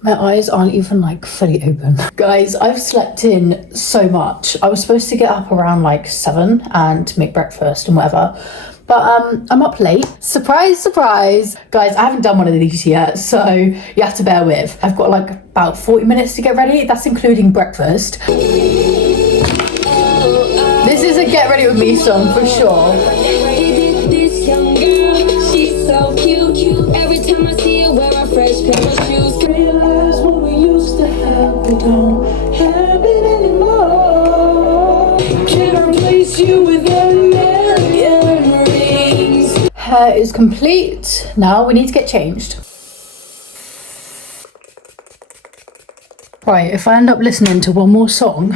My eyes aren't even like fully open. Guys, I've slept in so much. I was supposed to get up around like 7 and make breakfast and whatever. But I'm up late. Surprise, surprise. Guys, I haven't done one of these yet, so you have to bear with. I've got like about 40 minutes to get ready. That's including breakfast. This is a get ready with me song for sure. She's so cute. Every time I see her wear a fresh pair of shoes. Realize what we used to have, we don't have it anymore. Can I replace you with a million rings? Hair is complete. Now we need to get changed. Right, if I end up listening to one more song,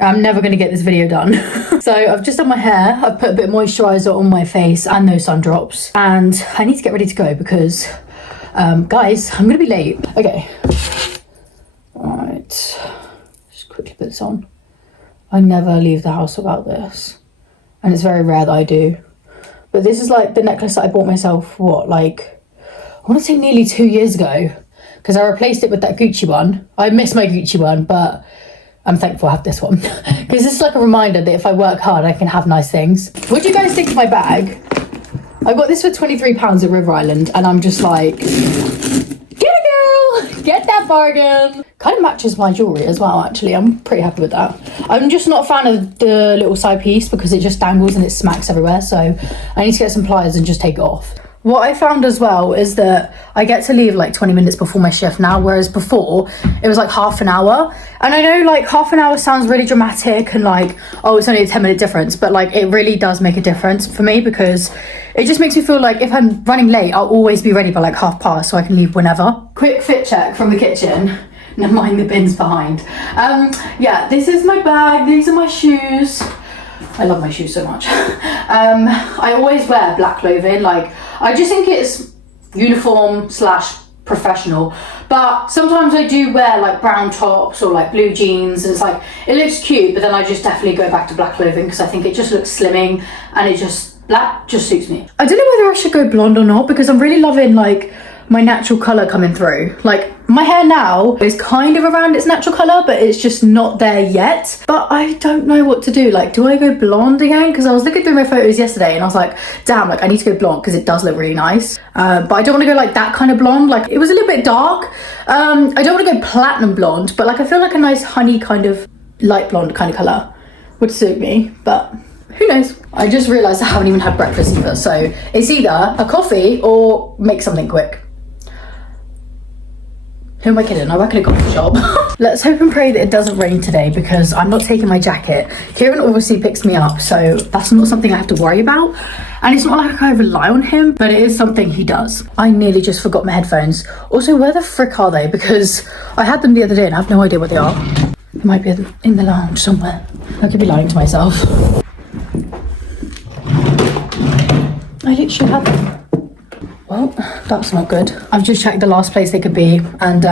I'm never going to get this video done. So I've just done my hair. I've put a bit of moisturiser on my face and those sun drops. And I need to get ready to go because, guys, I'm going to be late. Okay. Alright. Just quickly put this on. I never leave the house without this. And it's very rare that I do. But this is like the necklace that I bought myself, what, like, I want to say nearly 2 years ago. Because I replaced it with that Gucci one. I miss my Gucci one, but I'm thankful I have this one. Because it's like a reminder that if I work hard, I can have nice things. What do you guys think of my bag? I got this for £23 at River Island, and I'm just like, get it, girl! Get that bargain! Kind of matches my jewellery as well, actually. I'm pretty happy with that. I'm just not a fan of the little side piece because it just dangles and it smacks everywhere. So I need to get some pliers and just take it off. What I found as well is that I get to leave like 20 minutes before my shift now, whereas before it was like half an hour. And I know like half an hour sounds really dramatic and like, oh, it's only a 10-minute difference, but like it really does make a difference for me because it just makes me feel like if I'm running late, I'll always be ready by like past so I can leave whenever. Quick fit check from the kitchen. Never mind the bins behind. Yeah, this is my bag. These are my shoes. I love my shoes so much. I always wear black clothing. Like, I just think it's uniform / professional. But sometimes I do wear like brown tops or like blue jeans. And it's like, it looks cute, but then I just definitely go back to black clothing because I think it just looks slimming and black just suits me. I don't know whether I should go blonde or not because I'm really loving like my natural colour coming through. Like my hair now is kind of around its natural colour, but it's just not there yet. But I don't know what to do. Like, do I go blonde again? Because I was looking through my photos yesterday and I was like, damn, like I need to go blonde because it does look really nice. But I don't want to go like that kind of blonde. Like it was a little bit dark. I don't want to go platinum blonde, but like I feel like a nice honey kind of light blonde kind of colour would suit me. But who knows? I just realised I haven't even had breakfast either. So it's either a coffee or make something quick. Who am I kidding? I work in a coffee shop. Let's hope and pray that it doesn't rain today because I'm not taking my jacket. Kieran obviously picks me up, so that's not something I have to worry about. And it's not like I rely on him, but it is something he does. I nearly just forgot my headphones. Also, where the frick are they? Because I had them the other day and I have no idea where they are. They might be in the lounge somewhere. I could be lying to myself. I literally had them. Well, that's not good. I've just checked the last place they could be and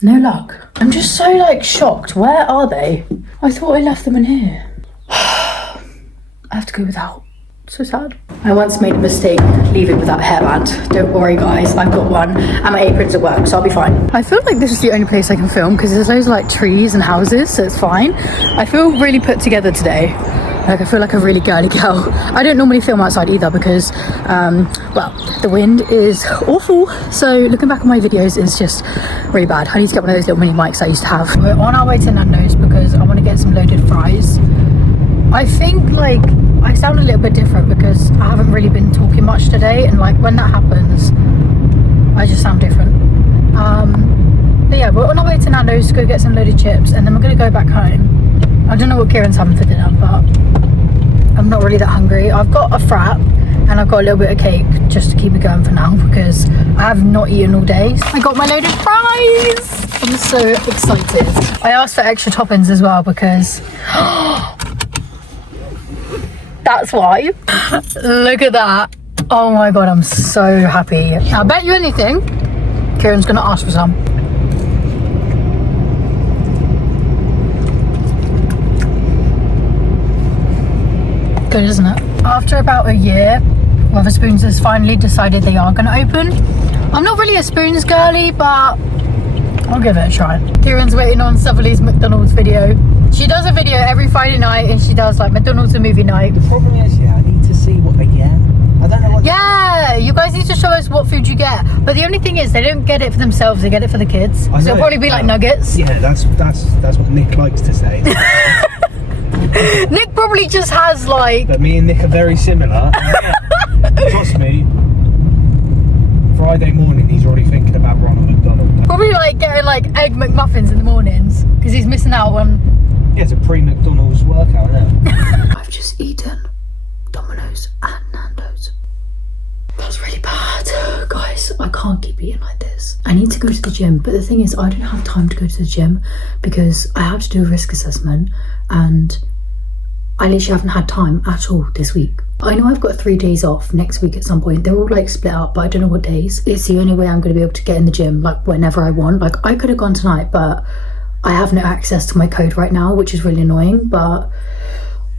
no luck. I'm just so like shocked. Where are they? I thought I left them in here. I have to go without. So sad. I once made a mistake leaving without a hairband. Don't worry guys, I've got one and my apron's at work, so I'll be fine. I feel like this is the only place I can film because there's loads of like trees and houses, so it's fine. I feel really put together today. Like I feel like a really girly girl. I don't normally film outside either because, well, the wind is awful. So looking back on my videos is just really bad. I need to get one of those little mini mics I used to have. We're on our way to Nando's because I want to get some loaded fries. I think like I sound a little bit different because I haven't really been talking much today. And like when that happens, I just sound different. But yeah, we're on our way to Nando's to go get some loaded chips and then we're going to go back home. I don't know what Kieran's having for dinner, but I'm not really that hungry. I've got a frap and I've got a little bit of cake just to keep me going for now because I have not eaten all day. I got my loaded fries! I'm so excited. I asked for extra toppings as well because that's why. Look at that. Oh my god, I'm so happy. I'll bet you anything, Kieran's gonna ask for some. Good, isn't it? After about a year, Wetherspoons has finally decided they are going to open. I'm not really a spoons girly, but I'll give it a try. Kieran's waiting on Sutherly's McDonald's video. She does a video every Friday night and she does like McDonald's and movie night. The problem is, yeah, I need to see what they get. I don't know what. Yeah, you guys need to show us what food you get. But the only thing is, they don't get it for themselves; they get it for the kids. So it'll probably be like nuggets. Yeah, that's what Nick likes to say. Nick probably just has like. But me and Nick are very similar. Trust me. Friday morning, he's already thinking about Ronald McDonald. Probably like getting like egg McMuffins in the mornings because he's missing out on. Yeah, it's a pre-McDonald's workout, isn't it? I've just eaten Domino's and Nando's. That's really bad. Guys, I can't keep eating like this. I need to go to the gym, but the thing is, I don't have time to go to the gym because I have to do a risk assessment and I literally haven't had time at all this week. I know I've got 3 days off next week at some point. They're all like split up, but I don't know what days. It's the only way I'm going to be able to get in the gym like whenever I want. Like I could have gone tonight, but I have no access to my code right now, which is really annoying, but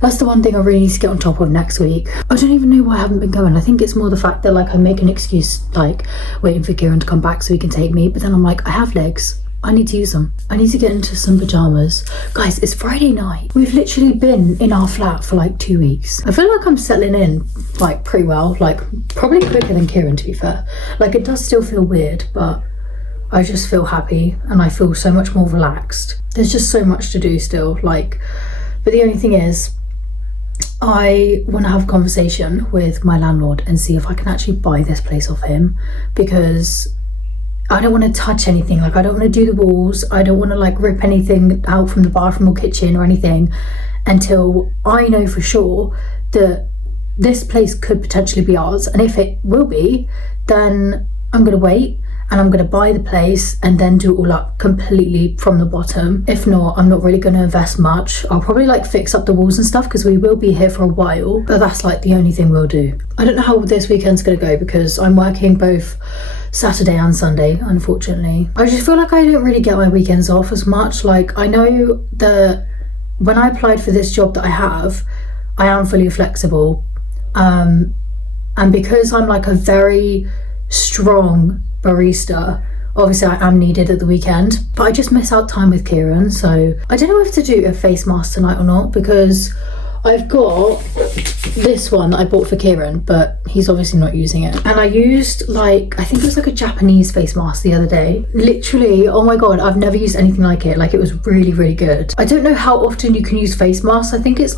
that's the one thing I really need to get on top of next week. I don't even know why I haven't been going. I think it's more the fact that like I make an excuse like waiting for Kieran to come back so he can take me, but then I'm like, I have legs. I need to use them. I need to get into some pajamas. Guys, it's Friday night. We've literally been in our flat for like 2 weeks. I feel like I'm settling in like pretty well, like probably quicker than Kieran to be fair. Like it does still feel weird, but I just feel happy and I feel so much more relaxed. There's just so much to do still, like, but the only thing is I want to have a conversation with my landlord and see if I can actually buy this place off him, because I don't want to touch anything. Like I don't want to do the walls. I don't want to like rip anything out from the bathroom or kitchen or anything until I know for sure that this place could potentially be ours. And if it will be, then I'm going to wait and I'm going to buy the place and then do it all up completely from the bottom. If not, I'm not really going to invest much. I'll probably like fix up the walls and stuff because we will be here for a while, but that's like the only thing we'll do. I don't know how this weekend's going to go because I'm working both Saturday and Sunday, unfortunately. I just feel like I don't really get my weekends off as much. Like I know that when I applied for this job that I have, I am fully flexible. And because I'm like a very strong barista, obviously I am needed at the weekend, but I just miss out time with Kieran. So I don't know if to do a face mask tonight or not, because I've got this one that I bought for Kieran, but he's obviously not using it. And I used like, I think it was like a Japanese face mask the other day. Literally, oh my God, I've never used anything like it. Like it was really, really good. I don't know how often you can use face masks. I think it's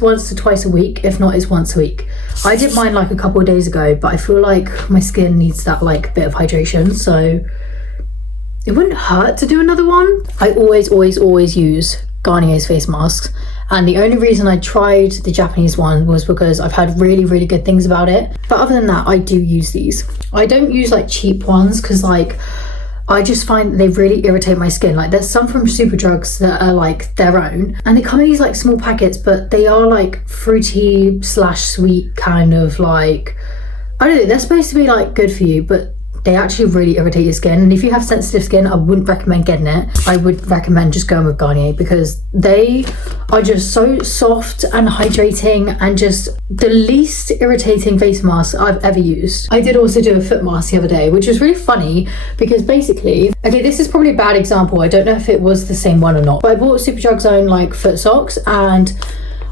once to twice a week. If not, it's once a week. I did mine like a couple of days ago, but I feel like my skin needs that like bit of hydration. So it wouldn't hurt to do another one. I always use Garnier's face masks, and the only reason I tried the Japanese one was because I've had really, really good things about it. But other than that, I do use these. I don't use like cheap ones because like I just find they really irritate my skin. Like there's some from Superdrugs that are like their own and they come in these like small packets, but they are like fruity / sweet kind of like, I don't know, they're supposed to be like good for you, but they actually really irritate your skin. And if you have sensitive skin, I wouldn't recommend getting it. I would recommend just going with Garnier because they are just so soft and hydrating and just the least irritating face mask I've ever used. I did also do a foot mask the other day, which was really funny because basically, okay, this is probably a bad example. I don't know if it was the same one or not, but I bought Superdrug's own like foot socks, and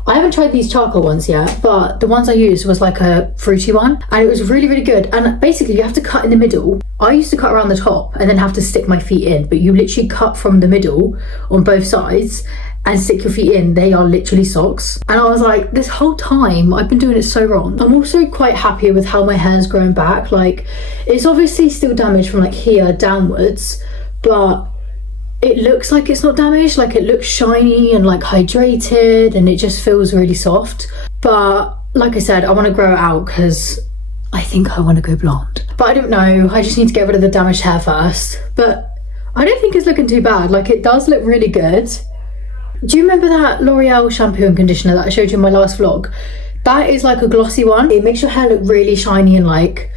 I haven't tried these charcoal ones yet, but the ones I used was like a fruity one and it was really, really good. And basically you have to cut in the middle. I used to cut around the top and then have to stick my feet in, but you literally cut from the middle on both sides and stick your feet in. They are literally socks. And I was like, this whole time I've been doing it so wrong. I'm also quite happy with how my hair's growing back. Like it's obviously still damaged from like here downwards, but it looks like it's not damaged. Like it looks shiny and like hydrated and it just feels really soft. But like I said, I want to grow it out because I think I want to go blonde. But I don't know, I just need to get rid of the damaged hair first. But I don't think it's looking too bad. Like it does look really good. Do you remember that L'Oreal shampoo and conditioner that I showed you in my last vlog? That is like a glossy one. It makes your hair look really shiny and like,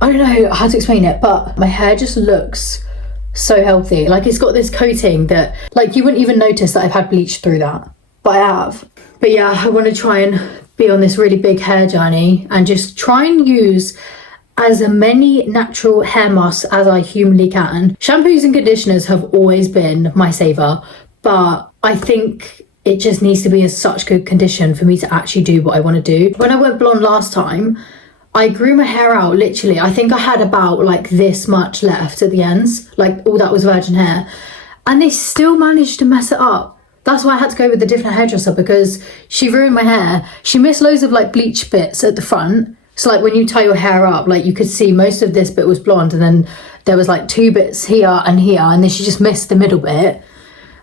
I don't know how to explain it, but my hair just looks so healthy. Like it's got this coating that like you wouldn't even notice that I've had bleach through that, but I have. But yeah, I want to try and be on this really big hair journey and just try and use as many natural hair masks as I humanly can. Shampoos and conditioners have always been my saver, but I think it just needs to be in such good condition for me to actually do what I want to do. When I went blonde last time, I grew my hair out literally. I think I had about like this much left at the ends, like all that was virgin hair, and they still managed to mess it up. That's why I had to go with a different hairdresser, because she ruined my hair. She missed loads of like bleach bits at the front. So like when you tie your hair up, like you could see most of this bit was blonde, and then there was like 2 bits here, and then she just missed the middle bit.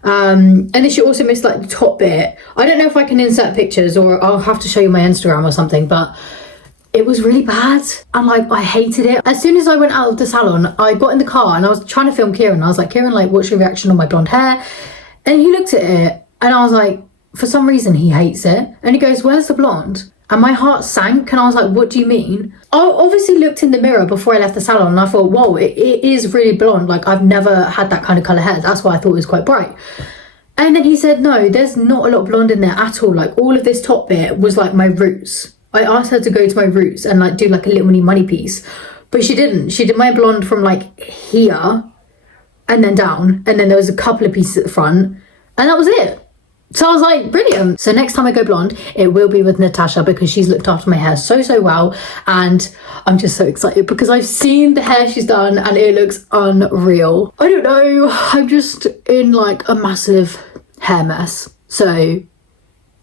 And then she also missed like the top bit. I don't know if I can insert pictures, or I'll have to show you my Instagram or something, but it was really bad, and like I hated it. As soon as I went out of the salon, I got in the car and I was trying to film Kieran. I was like, Kieran, like, what's your reaction on my blonde hair? And he looked at it and I was like, for some reason he hates it, and he goes, where's the blonde? And my heart sank, and I was like, what do you mean? I obviously looked in the mirror before I left the salon, and I thought, whoa, it is really blonde. Like, I've never had that kind of colour hair. That's why I thought it was quite bright. And then he said, no, there's not a lot of blonde in there at all. Like, all of this top bit was like my roots. I asked her to go to my roots and like do like a little mini money piece, but she didn't. She did my blonde from like here and then down, and then there was a couple of pieces at the front, and that was it. So I was like, brilliant. So next time I go blonde, it will be with Natasha, because she's looked after my hair so well, and I'm just so excited because I've seen the hair she's done and it looks unreal. I don't know, I'm just in like a massive hair mess. So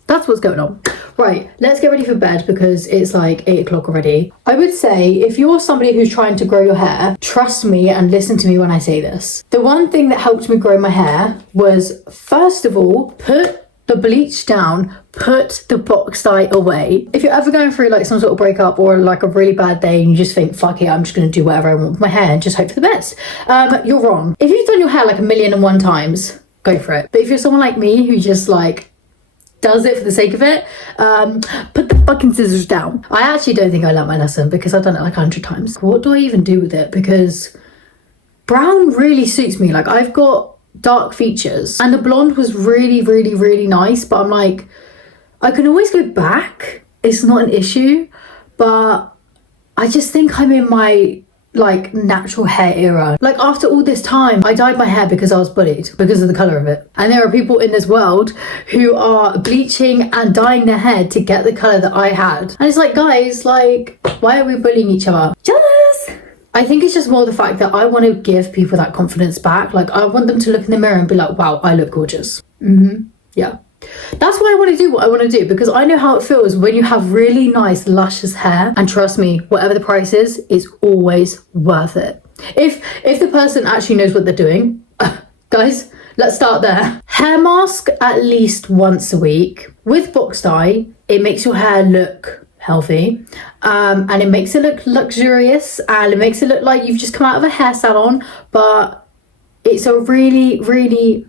that's what's going on. Right, let's get ready for bed because it's like 8 o'clock already. I would say if you're somebody who's trying to grow your hair, trust me and listen to me when I say this. The one thing that helped me grow my hair was, first of all, put the bleach down, put the box dye away. If you're ever going through like some sort of breakup or like a really bad day and you just think, fuck it, I'm just gonna do whatever I want with my hair and just hope for the best, you're wrong. If you've done your hair like 1,000,001 times, go for it. But if you're someone like me who just like does it for the sake of it, put the fucking scissors down. I actually don't think I learned my lesson because I've done it like 100 times. What do I even do with it? Because brown really suits me. Like, I've got dark features and the blonde was really nice, but I'm like, I can always go back. It's not an issue, but I just think I'm in my like natural hair era. Like, after all this time, I dyed my hair because I was bullied because of the color of it, and there are people in this world who are bleaching and dyeing their hair to get the color that I had, and it's like, guys, like, why are we bullying each other? Jealous. I think it's just more the fact that I want to give people that confidence back. Like, I want them to look in the mirror and be like, wow, I look gorgeous. Yeah. That's why I want to do what I want to do, because I know how it feels when you have really nice luscious hair, and trust me, whatever the price is, it's always worth it. If the person actually knows what they're doing. Guys, let's start there. Hair mask at least once a week with box dye. It makes your hair look healthy, and it makes it look luxurious, and it makes it look like you've just come out of a hair salon, but it's a really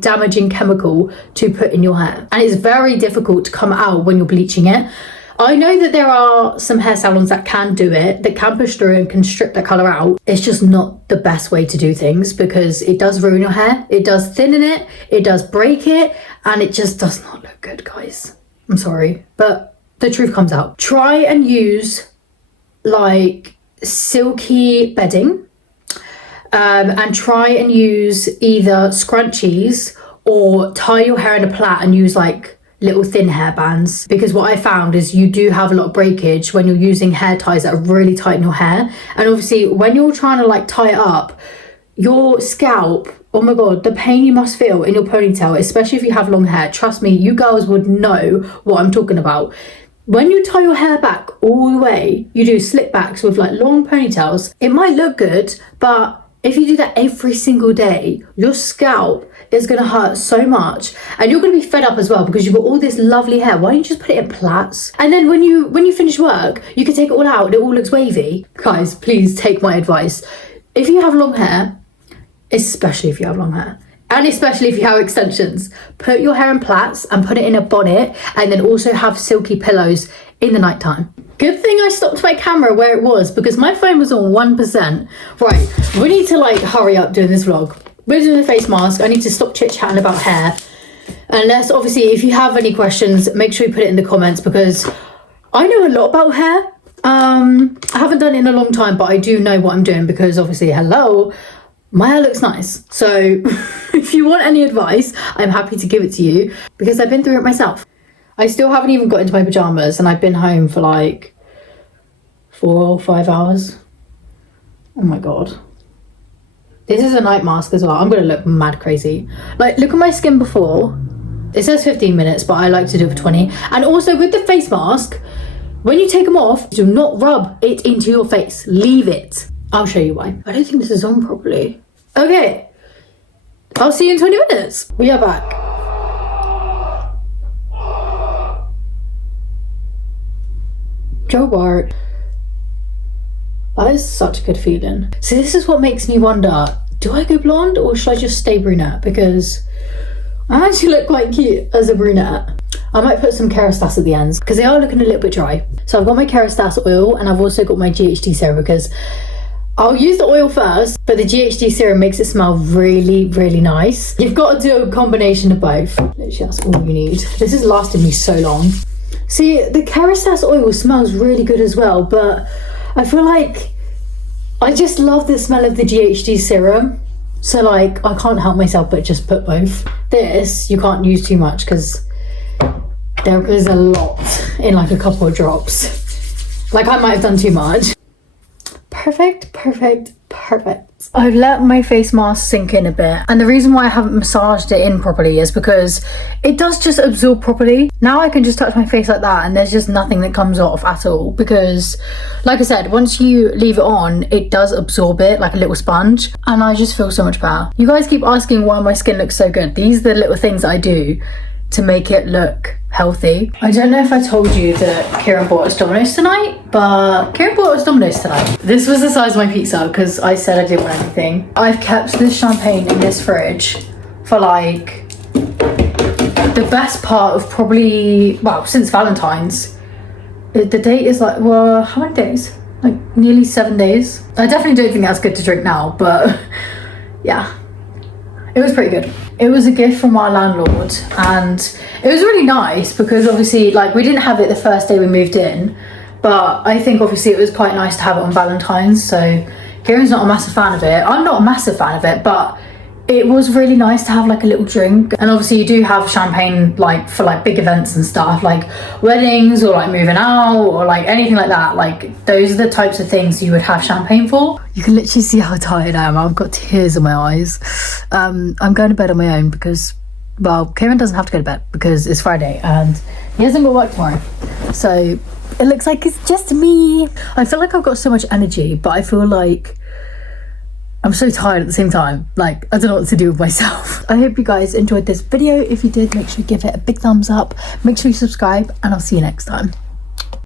damaging chemical to put in your hair, and it's very difficult to come out when you're bleaching it. I know that there are some hair salons that can do it, that can push through and can strip that colour out. It's just not the best way to do things, because it does ruin your hair, it does thinning it, it does break it, and it just does not look good, guys. I'm sorry, but the truth comes out. Try and use like silky bedding, and try and use either scrunchies or tie your hair in a plait and use like little thin hair bands, because what I found is you do have a lot of breakage when you're using hair ties that are really tight in your hair, and obviously when you're trying to like tie it up, your scalp, oh my god, the pain you must feel in your ponytail, especially if you have long hair. Trust me, you girls would know what I'm talking about. When you tie your hair back all the way, you do slick backs with like long ponytails, it might look good, but if you do that every single day, your scalp is going to hurt so much, and you're going to be fed up as well because you've got all this lovely hair. Why don't you just put it in plaits? And then when you finish work, you can take it all out and it all looks wavy. Guys, please take my advice. If you have long hair, especially if you have long hair, and especially if you have extensions, put your hair in plaits and put it in a bonnet, and then also have silky pillows in the nighttime. Good thing I stopped my camera where it was, because my phone was on 1%. Right, we need to like hurry up doing this vlog. We're doing a face mask. I need to stop chit-chatting about hair. Unless, obviously, if you have any questions, make sure you put it in the comments, because I know a lot about hair, I haven't done it in a long time, but I do know what I'm doing because obviously, hello, my hair looks nice. So if you want any advice, I'm happy to give it to you because I've been through it myself. I still haven't even got into my pajamas and I've been home for like 4 or 5 hours. Oh my God. This is a night mask as well. I'm gonna look mad crazy. Like, look at my skin before. It says 15 minutes, but I like to do it for 20. And also with the face mask, when you take them off, do not rub it into your face. Leave it. I'll show you why. I don't think this is on properly. Okay. I'll see you in 20 minutes. We are back. Joe Bart. That is such a good feeling. So this is what makes me wonder, do I go blonde or should I just stay brunette? Because I actually look quite cute as a brunette. I might put some Kerastase at the ends because they are looking a little bit dry. So I've got my Kerastase oil and I've also got my GHD serum because I'll use the oil first, but the GHD serum makes it smell really, really nice. You've got to do a combination of both. Literally, that's all you need. This has lasted me so long. See, the Kerastase oil smells really good as well, but I feel like I just love the smell of the GHD serum. So like, I can't help myself but just put both. This, you can't use too much because there is a lot in like a couple of drops. Like I might have done too much. Perfect, perfect, perfect. I've let my face mask sink in a bit, and the reason why I haven't massaged it in properly is because it does just absorb properly. Now I can just touch my face like that and there's just nothing that comes off at all because, like I said, once you leave it on, it does absorb it like a little sponge, and I just feel so much better. You guys keep asking why my skin looks so good. These are the little things that I do to make it look healthy. I don't know if I told you that Kieran bought us Domino's tonight, but Kieran bought us Domino's tonight. This was the size of my pizza because I said I didn't want anything. I've kept this champagne in this fridge for like the best part of probably, well, since Valentine's. The date is like, well, how many days? Like nearly 7 days. I definitely don't think that's good to drink now, but yeah. It was pretty good. It was a gift from our landlord and it was really nice because obviously like we didn't have it the first day we moved in, but I think obviously it was quite nice to have it on Valentine's. So Kieran's not a massive fan of it. I'm not a massive fan of it, but it was really nice to have like a little drink. And obviously you do have champagne like for like big events and stuff, like weddings or like moving out or like anything like that. Like those are the types of things you would have champagne for. You can literally see how tired I am. I've got tears in my eyes. I'm going to bed on my own because, well, Kieran doesn't have to go to bed because it's Friday and he hasn't got work tomorrow. So it looks like it's just me. I feel like I've got so much energy, but I feel like I'm so tired at the same time. Like, I don't know what to do with myself. I hope you guys enjoyed this video. If you did, make sure you give it a big thumbs up. Make sure you subscribe and I'll see you next time.